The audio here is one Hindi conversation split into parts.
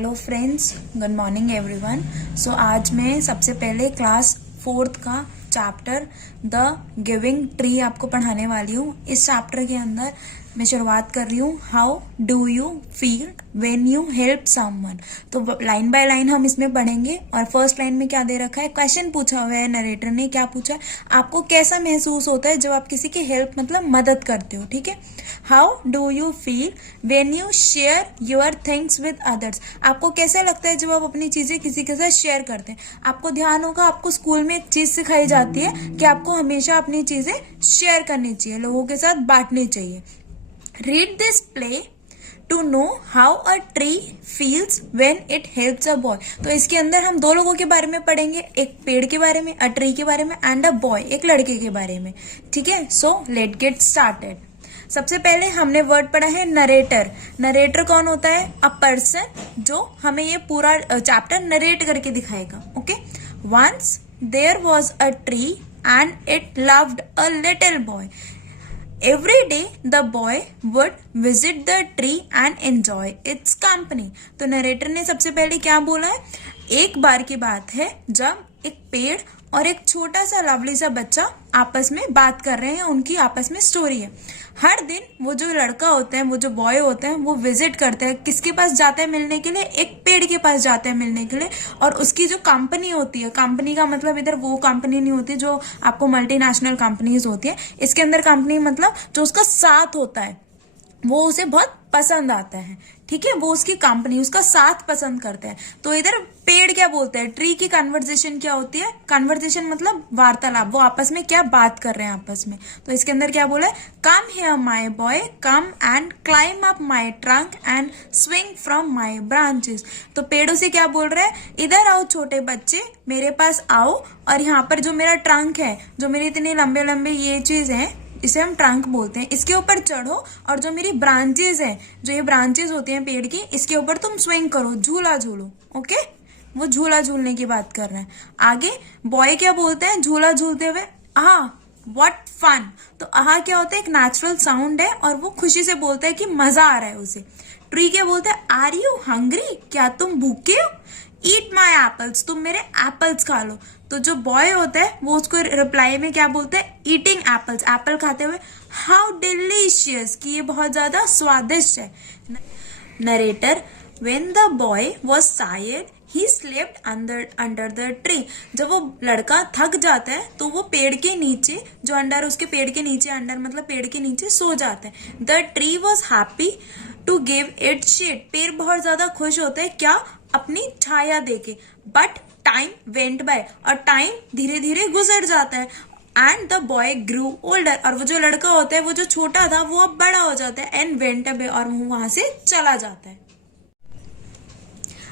Hello friends, good morning everyone. So आज मैं सबसे पहले क्लास 4th का चैप्टर द गिविंग ट्री आपको पढ़ाने वाली हूँ। इस चैप्टर के अंदर मैं शुरुआत कर रही हूँ how do you feel when you help someone. तो लाइन बाय लाइन हम इसमें पढ़ेंगे। और फर्स्ट लाइन में क्या दे रखा है, क्वेश्चन पूछा हुआ है, नरेटर ने क्या पूछा है, आपको कैसा महसूस होता है जब आप किसी की हेल्प मतलब मदद करते हो। ठीक है, how do you feel when you share your things with others. आपको कैसा लगता है जब आप अपनी चीजें किसी के साथ शेयर करते हैं। आपको ध्यान होगा, आपको स्कूल में एक चीज सिखाई जाती है कि आपको हमेशा अपनी चीजें शेयर करनी चाहिए, लोगों के साथ बांटनी चाहिए। Read this play to know how a tree feels when it helps a boy. तो इसके अंदर हम दो लोगों के बारे में पढ़ेंगे, एक पेड़ के बारे में, अ ट्री के बारे में, एंड अ बॉय, एक लड़के के बारे में। ठीक है, सो लेट गेट स्टार्टेड। सबसे पहले हमने वर्ड पढ़ा है नरेटर। नरेटर कौन होता है? अ पर्सन जो हमें ये पूरा चैप्टर नरेट करके दिखाएगा। Okay, once there was a tree and it loved a little boy. Every day the boy would visit the tree and enjoy its company। तो नरेटर ने सबसे पहले क्या बोला है, एक बार की बात है जब एक पेड़ और एक छोटा सा लवली सा बच्चा आपस में बात कर रहे हैं, उनकी आपस में स्टोरी है। हर दिन वो जो लड़का होता है, वो जो बॉय होते हैं, वो विजिट करते हैं, किसके पास जाते हैं मिलने के लिए? एक पेड़ के पास जाते हैं मिलने के लिए। और उसकी जो कंपनी होती है, कंपनी का मतलब इधर वो कंपनी नहीं होती जो आपको मल्टीनेशनल कंपनीज होती है, इसके अंदर कंपनी मतलब जो उसका साथ होता है वो उसे बहुत पसंद आता है। ठीक है, वो उसकी कंपनी, उसका साथ पसंद करते हैं। तो इधर पेड़ क्या बोलते हैं, ट्री की कन्वर्सेशन क्या होती है? कन्वर्सेशन मतलब वार्तालाप, वो आपस में क्या बात कर रहे हैं आपस में। तो इसके अंदर क्या बोला है, come here my boy, come and climb up my trunk and swing from my branches. तो पेड़ों से क्या बोल रहे हैं, इधर आओ छोटे बच्चे, मेरे पास आओ, और यहाँ पर जो मेरा ट्रंक है, जो मेरी इतने लंबे लंबे ये चीज है, इसे हम ट्रंक बोलते हैं, इसके ऊपर चढ़ो, और जो मेरी ब्रांचेस हैं, जो ये ब्रांचेस होती हैं पेड़ की, इसके ऊपर तुम स्विंग करो, झूला झूलो। ओके, वो झूला झूलने की बात कर रहे हैं। आगे बॉय क्या बोलते हैं झूला झूलते हुए, आहा व्हाट फन। तो आहा क्या होता है, एक नेचुरल साउंड है, और वो खुशी से बोलता है कि मजा आ रहा है उसे। ट्री क्या बोलता है, आर यू हंग्री, क्या तुम भूखे हो? ईट माई एप्पल्स, तुम मेरे एप्पल्स खा लो। तो जो बॉय होता है वो उसको रिप्लाई में क्या बोलते हैं, ईटिंग एप्पल्स, एप्पल खाते हुए, हाउ डिलीशियस, कि ये बहुत ज्यादा स्वादिष्ट है। Narrator, when the boy was tired he slept under the tree. जब वो लड़का थक जाता है तो वो पेड़ के नीचे, जो अंडर, उसके पेड़ के नीचे, अंडर मतलब पेड़ के नीचे सो जाता है। The tree was happy to give it shade. पेड़ बहुत ज्यादा खुश होता है क्या, अपनी छाया देके। बट टाइम वेंट बाय, और टाइम धीरे धीरे गुजर जाता है। And the boy grew older, और वो जो लड़का होता है, वो जो छोटा था, वो अब बड़ा हो जाता है। एंड वेंट अवे, और वो वहां से चला जाता है।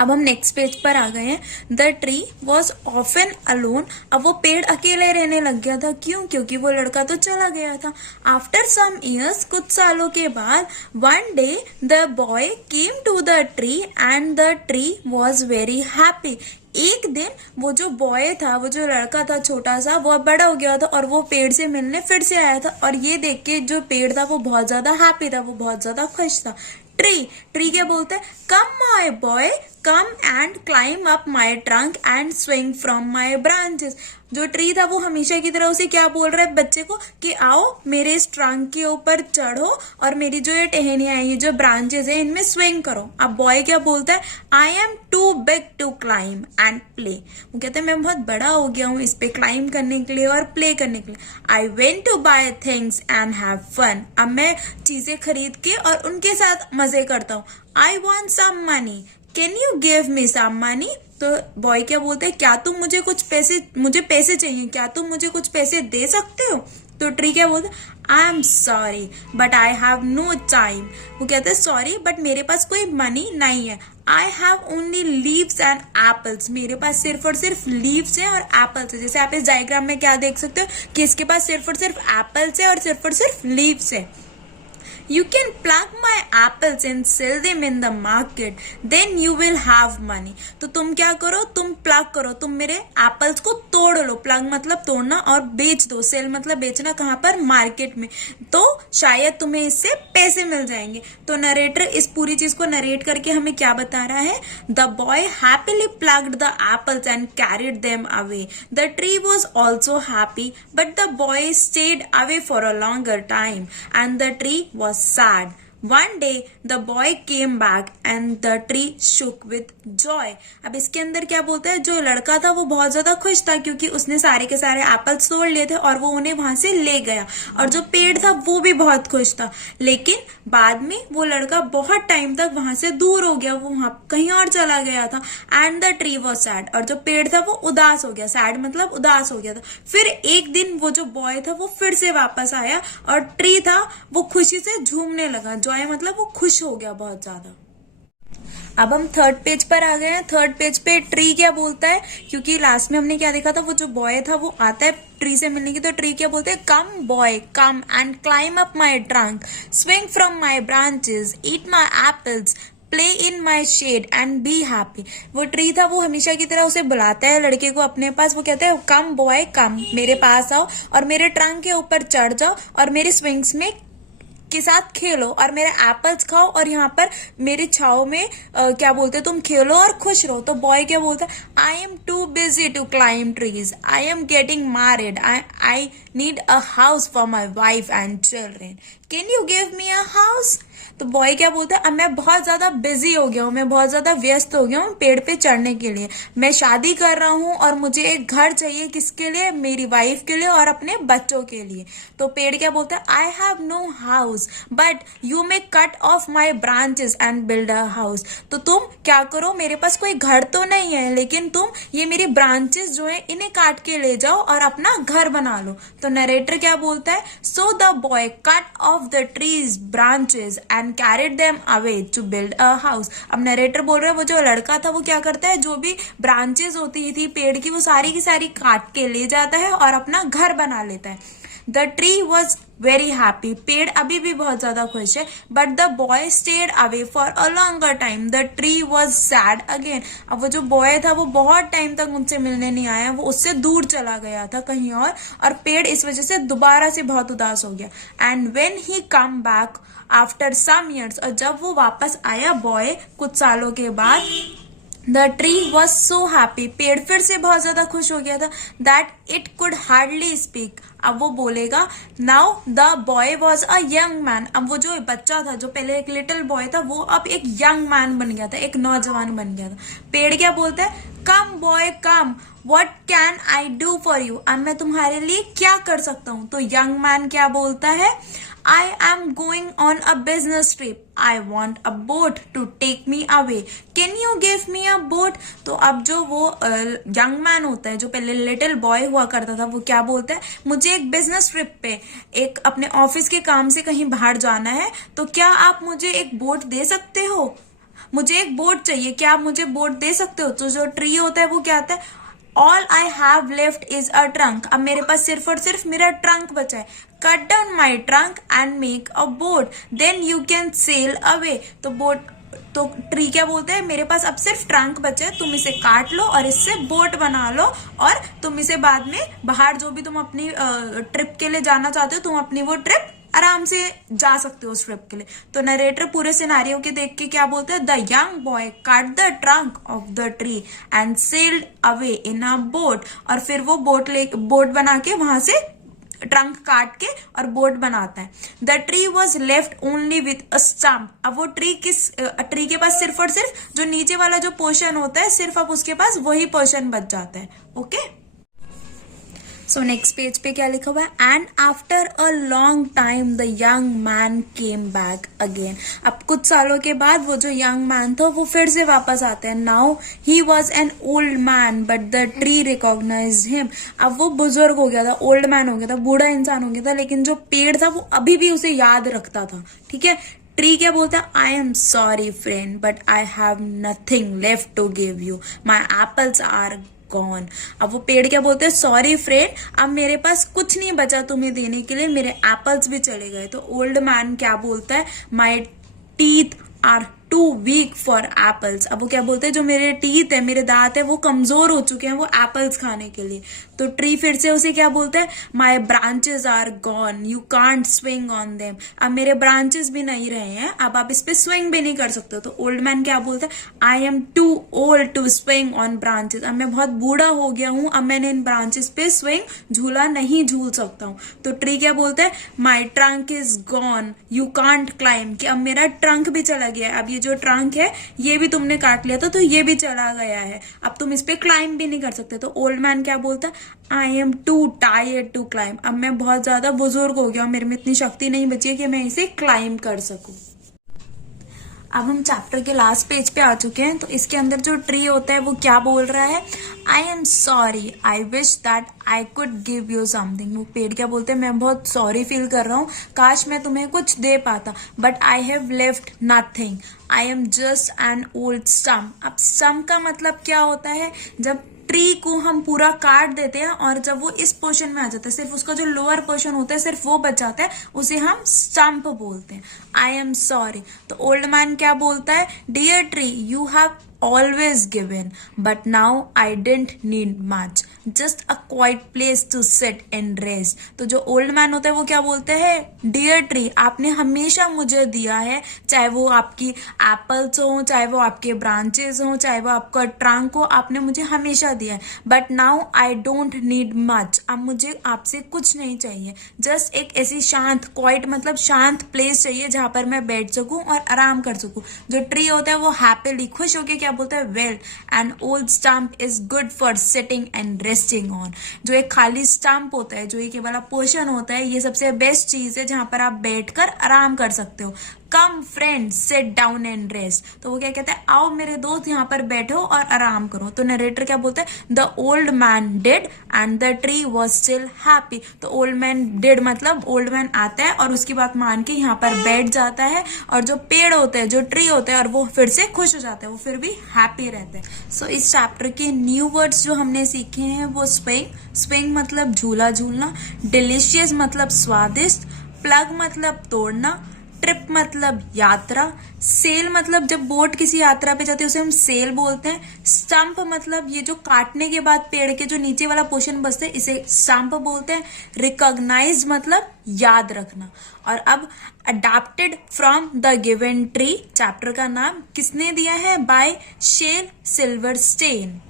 अब हम नेक्स्ट पेज पर आ गए हैं। The tree was often alone. अब वो पेड़ अकेले रहने लग गया था, क्यों? क्योंकि वो लड़का तो चला गया था। आफ्टर सम ईयर्स, कुछ सालों के बाद, one day the boy came to the tree and the tree was very happy. एक दिन वो जो बॉय था, वो जो लड़का था छोटा सा, वो बड़ा हो गया था, और वो पेड़ से मिलने फिर से आया था। और ये देख के जो पेड़ था वो बहुत ज्यादा हैप्पी था, वो बहुत ज्यादा खुश था। ट्री क्या बोलता है, come my boy, come and climb up my trunk and swing from my branches. जो ट्री था वो हमेशा की तरह उसे क्या बोल रहा है बच्चे को, कि आओ मेरे इस ट्रंक के ऊपर चढ़ो, और मेरी जो ये टहनियां हैं, ये जो ब्रांचेस है, इनमें स्विंग करो। अब बॉय क्या बोलता है, I am too big to climb and play. वो कहते हैं मैं बहुत बड़ा हो गया हूँ इस पे क्लाइम करने के लिए और प्ले करने के लिए। I went to buy things and have fun. अब मैं चीजें खरीद के और उनके साथ मजे करता हूँ। I want some money, can you give me some money. तो बॉय क्या बोलते हैं, क्या तुम मुझे कुछ पैसे, मुझे पैसे चाहिए, क्या तुम मुझे कुछ पैसे दे सकते हो? तो ट्री क्या बोलते हैं, I am sorry but I have no time. वो कहते हैं सॉरी बट मेरे पास कोई मनी नहीं है। I have only leaves and apples, मेरे पास सिर्फ और सिर्फ लीव्स है और एप्पल्स है। जैसे आप इस डायग्राम में क्या देख सकते हो कि इसके पास सिर्फ और सिर्फ एप्पल्स है और सिर्फ लीव्स है। You can pluck my apples and sell them in the market, then you will have money. तो तुम क्या करो, तुम प्लग करो, तुम मेरे एप्पल्स को तोड़ लो, प्लग मतलब तोड़ना, और बेच दो, सेल मतलब बेचना, कहाँ पर, मार्केट में, तो शायद तुम्हें इससे पैसे मिल जाएंगे। तो नरेटर इस पूरी चीज को नरेट करके हमें क्या बता रहा है, the boy happily plucked the apples and carried them away, the tree was also happy but the boy stayed away for a longer time and the tree was sad. One day the boy came back and the tree shook with joy. अब इसके अंदर क्या बोलता है, जो लड़का था वो बहुत ज्यादा खुश था क्योंकि उसने सारे के सारे एप्पल्स तोड़ लिए थे और वो उन्हें वहां से ले गया, और जो पेड़ था वो भी बहुत खुश था। लेकिन बाद में वो लड़का बहुत टाइम तक वहां से दूर हो गया, वो वहां कहीं और चला गया था। And the tree was sad, और जो पेड़ था वो उदास हो गया, सैड मतलब उदास हो गया था। फिर एक दिन वो जो बॉय था वो फिर से वापस आया और ट्री था वो खुशी से झूमने लगा, जॉय मतलब वो खुश हो गया बहुत ज्यादा। अब हम थर्ड पेज पर आ गए हैं। थर्ड पेज पे ट्री क्या बोलता है, क्योंकि लास्ट में हमने क्या देखा था, वो जो बॉय था वो आता है ट्री से मिलने की, तो ट्री क्या बोलते हैं, come boy come and climb up my trunk, swing from my branches, eat my apples, play in my shade and be happy. वो ट्री था वो हमेशा की तरह उसे बुलाता है लड़के को अपने पास, वो कहता है कम बॉय कम, मेरे पास आओ और मेरे ट्रंक के ऊपर चढ़ जाओ और मेरे स्विंग्स में के साथ खेलो और मेरे एप्पल्स खाओ और यहाँ पर मेरी छाव में क्या बोलते तुम खेलो और खुश रहो। तो बॉय क्या बोलता है, I am too busy to climb trees, I am getting married, I need a house for my wife and children, can you give me a house. तो बॉय क्या बोलता है, अब मैं बहुत ज्यादा बिजी हो गया हूँ, मैं बहुत ज्यादा व्यस्त हो गया हूँ पेड़ पे चढ़ने के लिए, मैं शादी कर रहा हूँ और मुझे एक घर चाहिए, किसके लिए, मेरी वाइफ के लिए और अपने बच्चों के लिए। तो पेड़ क्या बोलता है, I have no house but you may cut off my branches and build a house. तो तुम क्या करो, मेरे पास कोई घर तो नहीं है लेकिन तुम ये मेरी ब्रांचेस जो है इन्हें काट के ले जाओ और अपना घर बना लो। तो नरेटर क्या बोलता है, so the boy cut off the tree's branches and carried them away to build a house. अब नरेटर बोल रहा है वो जो लड़का था वो क्या करता है, जो भी ब्रांचेस होती थी पेड़ की वो सारी की सारी काट के ले जाता है और अपना घर बना लेता है। The tree was very happy, पेड़ अभी भी बहुत ज्यादा खुश है, but the boy stayed away for a longer time, the tree was sad again. अब वो जो बॉय था वो बहुत टाइम तक उनसे मिलने नहीं आया, वो उससे दूर चला गया था कहीं और पेड़ इस वजह से दोबारा से बहुत उदास हो गया। And when he come back after some years, और जब वो वापस आया बॉय कुछ सालों के बाद, the tree was so happy, पेड़ फिर से बहुत ज्यादा खुश हो गया था, that it could hardly speak. अब वो बोलेगा, now the boy was a young man. अब वो जो बच्चा था जो पहले एक लिटिल बॉय था वो अब एक यंग मैन बन गया था, एक नौजवान बन गया था। पेड़ क्या बोलता है, come boy come, what can I do for you, अब मैं तुम्हारे लिए क्या कर सकता हूं। तो यंग मैन क्या बोलता है, I am going on a business trip. I want a boat to take me away. Can you give me a boat? तो अब जो वो यंग मैन होता है जो पहले लिटिल बॉय हुआ करता था वो क्या बोलता है, मुझे एक बिजनेस ट्रिप पे एक अपने ऑफिस के काम से कहीं बाहर जाना है, तो क्या आप मुझे एक बोट दे सकते हो, मुझे एक बोट चाहिए, क्या आप मुझे बोट दे सकते हो। तो जो ट्री होता है वो क्या आता है, all I have left is a trunk, अब मेरे पास सिर्फ और सिर्फ मेरा ट्रंक बचा है, cut down my trunk and make a boat then you can sail away. तो बोट, तो ट्री क्या बोलते हैं, मेरे पास अब सिर्फ ट्रंक बचा है, तुम इसे काट लो और इससे बोट बना लो और तुम इसे बाद में बाहर जो भी तुम अपनी ट्रिप के लिए जाना चाहते हो तुम अपनी वो ट्रिप आराम से जा सकते हो उस ट्रिप के लिए। तो नरेटर पूरे सिनारियो के देख के क्या बोलते हैं, the young boy cut the trunk of the tree and sailed away in a boat, और फिर वो बोट बना के वहां से ट्रंक काट के और बोट बनाता है। The tree was left only with a stump, अब वो ट्री के पास सिर्फ और सिर्फ जो नीचे वाला जो पोर्शन होता है सिर्फ अब उसके पास वही पोर्शन बच जाता है। ओके, सो नेक्स्ट पेज पे क्या लिखा हुआ है, and after a long time the young man came back again. अब कुछ सालों के बाद वो जो यंग मैन था वो फिर से वापस आते हैं। Now he was an old man but the tree recognize him, अब वो बुजुर्ग हो गया था, ओल्ड मैन हो गया था, बूढ़ा इंसान हो गया था, लेकिन जो पेड़ था वो अभी भी उसे याद रखता था। ठीक है, ट्री क्या बोलता है, I am sorry friend but I have nothing left to give you, my apples are gone. अब वो पेड़ क्या बोलते हैं, सॉरी फ्रेंड, अब मेरे पास कुछ नहीं बचा तुम्हें देने के लिए, मेरे एप्पल्स भी चले गए। तो ओल्ड मैन क्या बोलता है, my teeth are too weak for apples. अब वो क्या बोलते हैं, जो मेरे टीथ है, मेरे दांत है, वो कमजोर हो चुके हैं वो एप्पल्स खाने के लिए। तो ट्री फिर से उसे क्या बोलते हैं, my branches are gone, you can't swing on them. अब मेरे ब्रांचेस भी नहीं रहे हैं, अब आप इस पे स्विंग भी नहीं कर सकते। तो ओल्ड मैन क्या बोलते हैं, I am too old to swing on branches. अब मैं बहुत बूढ़ा हो गया हूं, अब मैंने इन ब्रांचेस पे स्विंग झूला नहीं झूल सकता हूं। तो ट्री क्या बोलते हैं, माई trunk is gone, you can't climb, कि अब मेरा ट्रंक भी चला गया। अब ये जो ट्रंक है ये भी तुमने काट लिया था, तो ये भी चला गया है, अब तुम इस पे क्लाइंब भी नहीं कर सकते। तो ओल्ड मैन क्या बोलता है, I am too tired to climb, अब मैं बहुत ज्यादा बुजुर्ग हो गया हूं, मेरे में इतनी शक्ति नहीं बची है कि मैं इसे क्लाइंब कर सकूं। अब हम चैप्टर के लास्ट पेज पे आ चुके हैं। तो इसके अंदर जो ट्री होता है वो क्या बोल रहा है, I am sorry, I wish that I could give you something. वो पेड़ क्या बोलते हैं, मैं बहुत सॉरी फील कर रहा हूँ, काश मैं तुम्हें कुछ दे पाता, but I have left nothing, I am just an old stump. अब स्टम्प का मतलब क्या होता है, जब ट्री को हम पूरा काट देते हैं और जब वो इस पोर्शन में आ जाता है, सिर्फ उसका जो लोअर पोर्शन होता है सिर्फ वो बच जाता है, उसे हम स्टम्प बोलते हैं। I am sorry. तो ओल्ड मैन क्या बोलता है, dear tree, you have always given, but now I didn't need much, just a quiet place to sit and rest। तो जो ओल्ड मैन होता है वो क्या बोलते हैं, डियर ट्री, आपने हमेशा मुझे दिया है, चाहे वो आपकी एप्पल्स हो, चाहे वो आपके ब्रांचेस हो, चाहे वो आपका ट्रंक हो, आपने मुझे हमेशा दिया है, but now I don't need much, अब मुझे आपसे कुछ नहीं चाहिए, जस्ट एक ऐसी शांत, क्वाइट मतलब शांत प्लेस चाहिए जहां पर मैं बैठ सकूं और आराम कर सकूं। जो ट्री होता है वो हैप्पीली खुश होके क्या बोलता है, well an old stump is good for sitting and resting on. जो एक खाली स्टम्प होता है, जो एक ये वाला पोर्शन होता है, ये सबसे बेस्ट चीज है जहां पर आप बैठकर आराम कर सकते हो। Come friend sit down and rest. तो वो क्या कहता है, आओ मेरे दोस्त यहाँ पर बैठो और आराम करो। तो नरेटर क्या बोलता है, the old man did and the tree was still happy. तो ओल्ड मैन डिड मतलब ओल्ड मैन आता है और उसकी बात मान के यहाँ पर बैठ जाता है, और जो पेड़ होते हैं, जो ट्री होता है, और वो फिर से खुश हो जाता है, वो फिर भी हैप्पी रहते हैं। सो इस चैप्टर के न्यू वर्ड्स जो हमने सीखे हैं वो स्विंग, स्विंग मतलब झूला झूलना, डिलीशियस मतलब स्वादिष्ट, प्लग मतलब तोड़ना, ट्रिप मतलब यात्रा, सेल मतलब जब बोट किसी यात्रा पे जाती है उसे हम सेल बोलते हैं, स्टंप मतलब ये जो काटने के बाद पेड़ के जो नीचे वाला पोर्शन बचता है इसे स्टंप बोलते हैं, रिकॉग्नाइज मतलब याद रखना। और अब adapted from the given tree, chapter का नाम किसने दिया है, बाय शेल सिल्वरस्टेन।